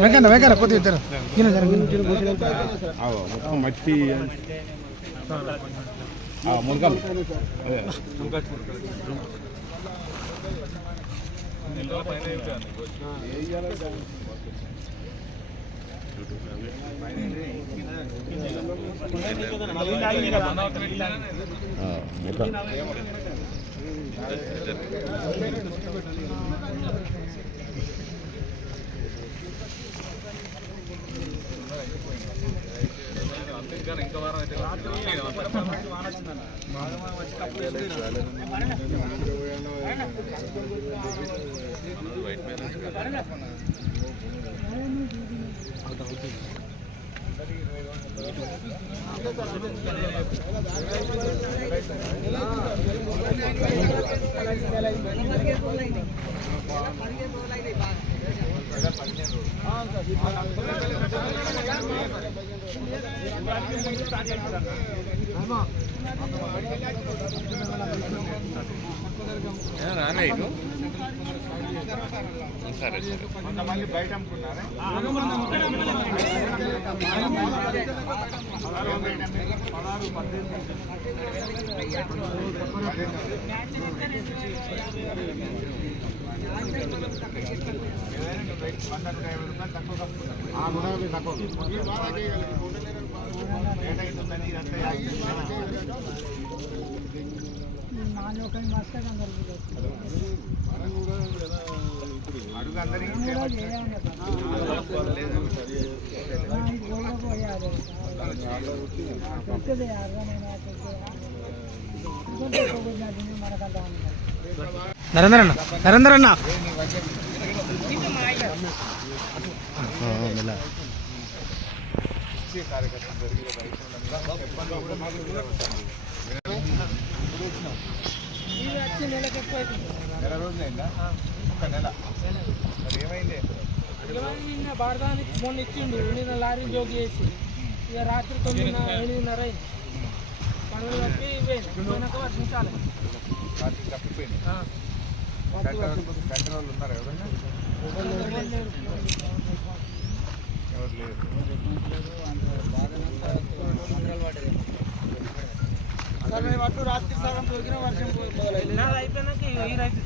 వెంకన్న కొద్దిగా ఇద్దరు మట్టి మునకలు ఇంకా వారం అయితే సరే కొంతమంది బయట అమ్ముకున్నారా అడుగు అందరికీ నరేంద్ర అన్న నెల రోజులైందా? ఒక నెల. మరి ఏమైంది? భారతానికి మొన్న ఇచ్చిండు, నిన్న లారీ జోగి చేసి ఇక రాత్రి 9:30 అయింది. పనులు కప్పి వర్షించాలి. రాత్రి తప్పిపోయింది. గంట రోజులు ఉన్నారు ఎవరైనా? ఎవరు లేరు. అటు రాత్రి సగం దొరికిన వర్షం అయిపోయినాక ఈ రైతు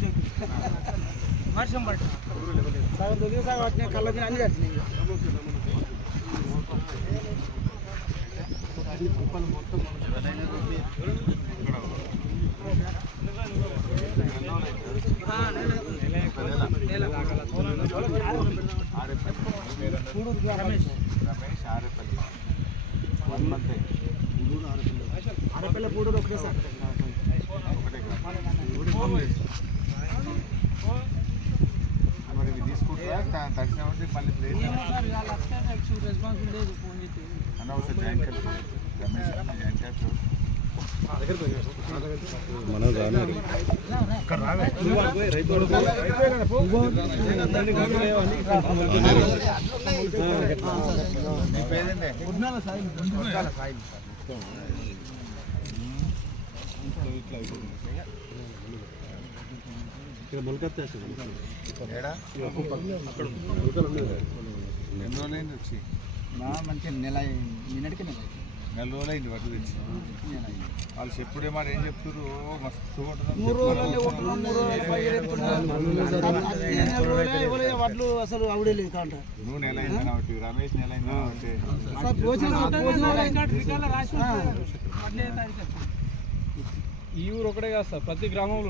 వర్షం పట్టి సగం దొరికిన సగం వచ్చినాయి, కళ్ళకి అన్ని వచ్చినాయి. రమేష్ ఆరేపల్లి 1 month ఆరేపల్లి పూడూరు ఒకటే సార్. మరి ఇవి తీసుకుంటారా తడిసిన మళ్ళీ రెస్పాన్సిబుల్ లేదు. ఫోన్ చేసి అనవసరం joint cap Ramesh joint cap ఎన్ని రోజులైంది వచ్చి? మంచిగా నిన్నటికి నెల రోజులైంది వడ్లు తెచ్చి. వాళ్ళు చెప్పుడేమాట ఏం చెప్తారు? మస్తు వడ్లు అసలు అవుడే లేదు కాంట. నువ్వు నెల అయింది కాబట్టి, రమేష్ నెల అయింది కాబట్టి. ఈ ఊరు ఒకటే కాదు సార్, ప్రతి గ్రామంలో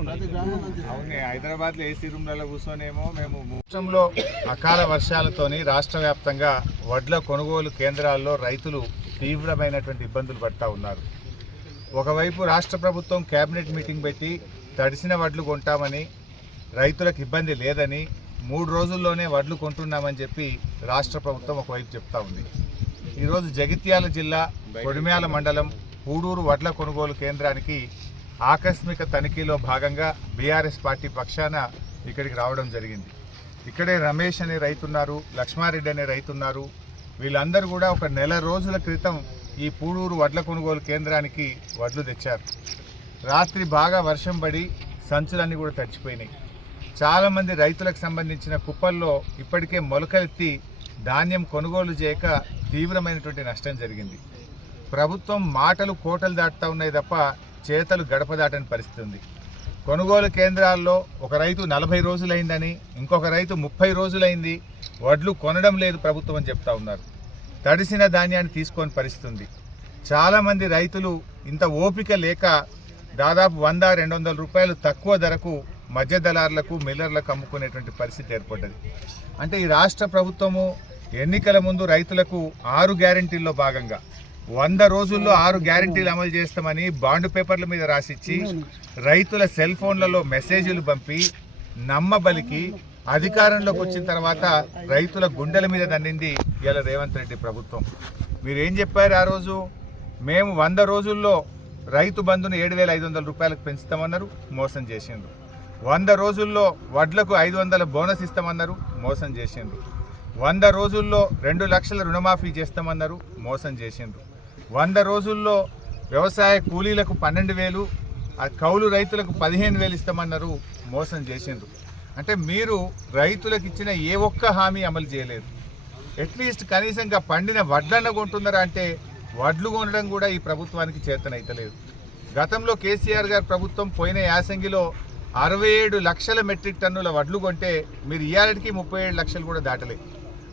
అవునే. హైదరాబాద్లో ఏసీ రూమ్లలో కూర్చొనేమో మేము రాష్ట్రంలో అకాల వర్షాలతోని రాష్ట్ర వ్యాప్తంగా వడ్ల కొనుగోలు కేంద్రాల్లో రైతులు తీవ్రమైనటువంటి ఇబ్బందులు పడుతూ ఉన్నారు. ఒకవైపు రాష్ట్ర ప్రభుత్వం కేబినెట్ మీటింగ్ పెట్టి తడిసిన వడ్లు కొంటామని, రైతులకు ఇబ్బంది లేదని, 3 రోజుల్లోనే వడ్లు కొంటున్నామని చెప్పి రాష్ట్ర ప్రభుత్వం ఒకవైపు చెప్తా ఉంది. ఈరోజు జగిత్యాల జిల్లా కొడిమ్యాల మండలం పూడూరు వడ్ల కొనుగోలు కేంద్రానికి ఆకస్మిక తనిఖీలో భాగంగా బీఆర్ఎస్ పార్టీ పక్షాన ఇక్కడికి రావడం జరిగింది. ఇక్కడే రమేష్ అనే రైతున్నారు, లక్ష్మారెడ్డి అనే రైతున్నారు. వీళ్ళందరూ కూడా ఒక నెల రోజుల క్రితం ఈ పూడూరు వడ్ల కొనుగోలు కేంద్రానికి వడ్లు తెచ్చారు. రాత్రి బాగా వర్షం పడి సంచులన్నీ కూడా తడిచిపోయినాయి. చాలామంది రైతులకు సంబంధించిన కుప్పల్లో ఇప్పటికే మొలకలెత్తి ధాన్యం కొనుగోలు చేయక తీవ్రమైనటువంటి నష్టం జరిగింది. ప్రభుత్వం మాటలు కోటలు దాటుతూ ఉన్నాయి తప్ప చేతలు గడప దాటని పరిస్థితి ఉంది. కొనుగోలు కేంద్రాల్లో ఒక రైతు 40 రోజులైందని, ఇంకొక రైతు 30 రోజులైంది, వడ్లు కొనడం లేదు ప్రభుత్వం అని చెప్తా ఉన్నారు. తడిసిన ధాన్యాన్ని తీసుకొని పరిస్థితి ఉంది. చాలామంది రైతులు ఇంత ఓపిక లేక దాదాపు 100-200 రూపాయలు తక్కువ ధరకు మధ్య దళారులకు మిల్లర్లకు అమ్ముకునేటువంటి పరిస్థితి ఏర్పడ్డది. అంటే ఈ రాష్ట్ర ప్రభుత్వము ఎన్నికల ముందు రైతులకు 6 గ్యారెంటీల్లో భాగంగా 100 రోజుల్లో 6 గ్యారెంటీలు అమలు చేస్తామని బాండ్ పేపర్ల మీద రాసిచ్చి రైతుల సెల్ ఫోన్లలో మెసేజ్లు పంపి నమ్మబలికి అధికారంలోకి వచ్చిన తర్వాత రైతుల గుండెల మీద దండింది ఇలా రేవంత్ రెడ్డి ప్రభుత్వం. మీరేం చెప్పారు ఆ రోజు? మేము 100 రోజుల్లో రైతు బంధును 7,500 రూపాయలకు పెంచుతామన్నారు, మోసం చేసిండ్రు. 100 రోజుల్లో వడ్లకు 500 బోనస్ ఇస్తామన్నారు, మోసం చేసిండ్రు. 100 రోజుల్లో 2 లక్షల రుణమాఫీ చేస్తామన్నారు, మోసం చేసిండ్రు. 100 రోజుల్లో వ్యవసాయ కూలీలకు 12,000, కౌలు రైతులకు 15,000 ఇస్తామన్నారు, మోసం చేసిండ్రు. అంటే మీరు రైతులకు ఇచ్చిన ఏ ఒక్క హామీ అమలు చేయలేదు. అట్లీస్ట్ కనీసంగా పండిన వడ్లన్న కొంటున్నారా అంటే వడ్లు కొనడం కూడా ఈ ప్రభుత్వానికి చేతనైతలేదు. గతంలో కేసీఆర్ గారి ప్రభుత్వం పోయిన యాసంగిలో 67 లక్షల మెట్రిక్ టన్నుల వడ్లు కొంటే మీరు ఇయాలటికి 37 లక్షలు కూడా దాటలేదు.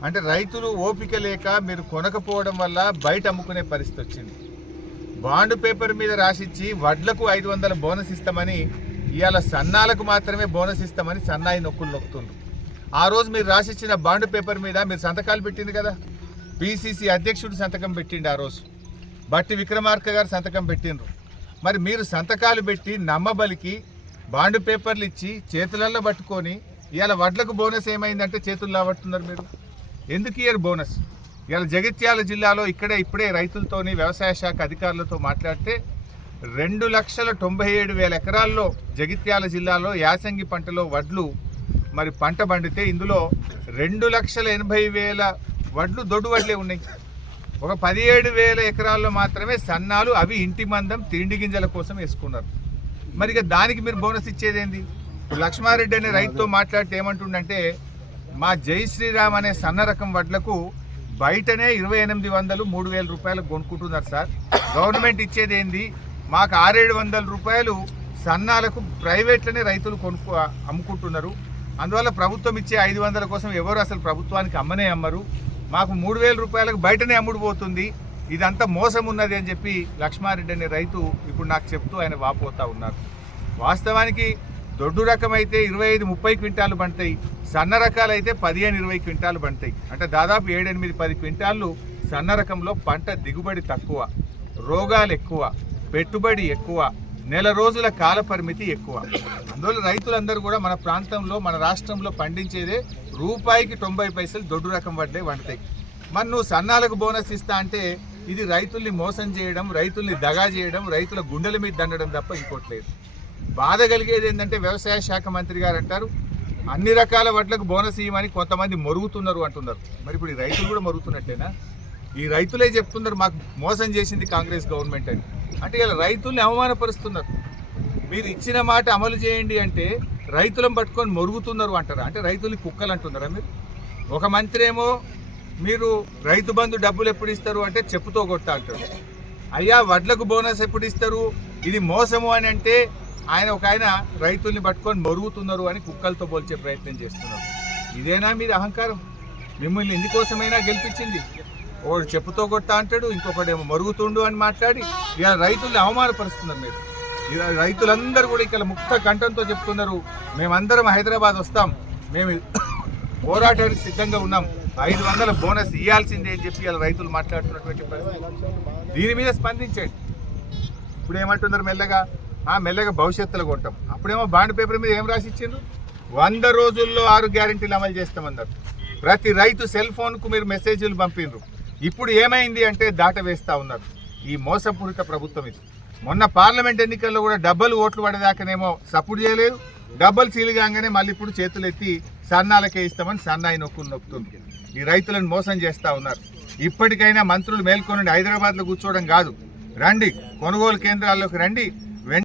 అంటే రైతులు ఓపిక లేక మీరు కొనకపోవడం వల్ల బయట అమ్ముకునే పరిస్థితి వచ్చింది. బాండ్ పేపర్ మీద రాసిచ్చి వడ్లకు 500 బోనస్ ఇస్తామని ఇవాళ సన్నాలకు మాత్రమే బోనస్ ఇస్తామని సన్నాయి నొక్కులు నొక్కుతుండ్రు. ఆ రోజు మీరు రాసిచ్చిన బాండ్ పేపర్ మీద మీరు సంతకాలు పెట్టింది కదా, పిసిసి అధ్యక్షుడు సంతకం పెట్టిండు, ఆ రోజు బట్టి విక్రమార్క గారు సంతకం పెట్టిండ్రు. మరి మీరు సంతకాలు పెట్టి నమ్మబలికి బాండ్ పేపర్లు ఇచ్చి చేతులలో పట్టుకొని ఇవాళ వడ్లకు బోనస్ ఏమైందంటే చేతుల్లో పట్టున్నారు. మీరు ఎందుకు ఇయ్యరు బోనస్? ఇవాళ జగిత్యాల జిల్లాలో ఇప్పుడే రైతులతోని వ్యవసాయ శాఖ అధికారులతో మాట్లాడితే 2,97,000 ఎకరాల్లో జగిత్యాల జిల్లాలో యాసంగి పంటలో వడ్లు మరి పంట పండితే ఇందులో 2,80,000 వడ్లు దొడ్డు వడ్లే ఉన్నాయి. ఒక 17,000 ఎకరాల్లో మాత్రమే సన్నాలు, అవి ఇంటి మందం తిండి గింజల కోసం వేసుకున్నారు. మరి ఇక దానికి మీరు బోనస్ ఇచ్చేదేంది? లక్ష్మారెడ్డి అనే రైతుతో మాట్లాడితే ఏమంటుండంటే మా జై శ్రీరామ్ అనే సన్న రకం వడ్లకు బయటనే 2,800-3,000 రూపాయలకు కొనుక్కుంటున్నారు సార్. గవర్నమెంట్ ఇచ్చేది ఏంది? మాకు 600-700 రూపాయలు సన్నాలకు ప్రైవేట్లోనే రైతులు అమ్ముకుంటున్నారు. అందువల్ల ప్రభుత్వం ఇచ్చే 500 కోసం ఎవరు అసలు ప్రభుత్వానికి అమ్మనే అమ్మరు. మాకు 3,000 రూపాయలకు బయటనే అమ్ముడు పోతుంది. ఇదంతా మోసం ఉన్నది అని చెప్పి లక్ష్మారెడ్డి అనే రైతు ఇప్పుడు నాకు చెప్తూ ఆయన వాపోతా ఉన్నారు. వాస్తవానికి దొడ్డు రకం అయితే 25-30 క్వింటాలు పండుతాయి, సన్న రకాలు అయితే 15-20 క్వింటాలు పండుతాయి. అంటే దాదాపు 7-8-10 క్వింటాలు సన్న రకంలో పంట దిగుబడి తక్కువ, రోగాలు ఎక్కువ, పెట్టుబడి ఎక్కువ, నెల రోజుల కాల పరిమితి ఎక్కువ. అందువల్ల రైతులందరూ కూడా మన ప్రాంతంలో మన రాష్ట్రంలో పండించేదే రూపాయికి 90 పైసలు దొడ్డు రకం వడ్లే వండుతాయి. మరి నువ్వు సన్నాలకు బోనస్ ఇస్తా అంటే ఇది రైతుల్ని మోసం చేయడం, రైతుల్ని దగా చేయడం, రైతుల గుండెల మీద దండడం తప్ప ఇంకోట్లేదు. బాధ కలిగేది ఏంటంటే వ్యవసాయ శాఖ మంత్రి గారు అంటారు అన్ని రకాల వడ్లకు బోనస్ ఇవ్వమని కొంతమంది మొరుగుతున్నారు అంటున్నారు. మరి ఇప్పుడు ఈ రైతులు కూడా మొరుగుతున్నట్టేనా? ఈ రైతులే చెప్తున్నారు మాకు మోసం చేసింది కాంగ్రెస్ గవర్నమెంట్ అని. అంటే ఇలా రైతుల్ని అవమానపరుస్తున్నారు. మీరు ఇచ్చిన మాట అమలు చేయండి అంటే రైతులను పట్టుకొని మొరుగుతున్నారు అంటారా? అంటే రైతుల్ని కుక్కలు అంటున్నారా మీరు? ఒక మంత్రి ఏమో మీరు రైతు బంధు డబ్బులు ఎప్పుడు ఇస్తారు అంటే చెప్పుతో కొట్టా అంటారు. అయ్యా వడ్లకు బోనస్ ఎప్పుడు ఇస్తారు, ఇది మోసము అని అంటే ఆయన రైతుల్ని పట్టుకొని మొరుగుతున్నారు అని కుక్కలతో పోల్చే ప్రయత్నం చేస్తున్నారు. ఇదేనా మీరు అహంకారం? మిమ్మల్ని ఇందుకోసమైనా గెలిపించింది. ఒకడు చెప్పుతో కొట్టా అంటాడు, ఇంకొకడేమో మరుగుతుండు అని మాట్లాడి ఇలా రైతుల్ని అవమానపరుస్తున్నారు మీరు. ఇలా రైతులందరూ కూడా ఇక్కడ ముక్త కంఠంతో చెప్తున్నారు మేమందరం హైదరాబాద్ వస్తాం, మేము పోరాటానికి సిద్ధంగా ఉన్నాం, 500 బోనస్ ఇవ్వాల్సిందే అని చెప్పి ఇలా రైతులు మాట్లాడుతున్నటువంటి పరిస్థితి. దీని మీద స్పందించండి. ఇప్పుడు ఏమంటున్నారు మెల్లగా భవిష్యత్తులో కొంటాం. అప్పుడేమో బాండ్ పేపర్ మీద ఏం రాసి ఇచ్చిండ్రు? 100 రోజుల్లో 6 గ్యారెంటీలు అమలు చేస్తామన్నారు. ప్రతి రైతు సెల్ ఫోన్కు మీరు మెసేజ్లు పంపిండ్రు. ఇప్పుడు ఏమైంది అంటే దాట వేస్తూ ఉన్నారు. ఈ మోసపూరిత ప్రభుత్వం ఇది. మొన్న పార్లమెంట్ ఎన్నికల్లో కూడా డబ్బలు ఓట్లు పడేదాకానేమో సపోర్ట్ చేయలేదు, డబ్బలు సీలుగానే మళ్ళీ ఇప్పుడు చేతులు ఎత్తి సన్నాలకే ఇస్తామని సన్నాయి నొక్కుతుంది. ఈ రైతులను మోసం చేస్తూ ఉన్నారు. ఇప్పటికైనా మంత్రులు మేల్కొని హైదరాబాద్లో కూర్చోవడం కాదు, రండి కొనుగోలు కేంద్రాల్లోకి రండి,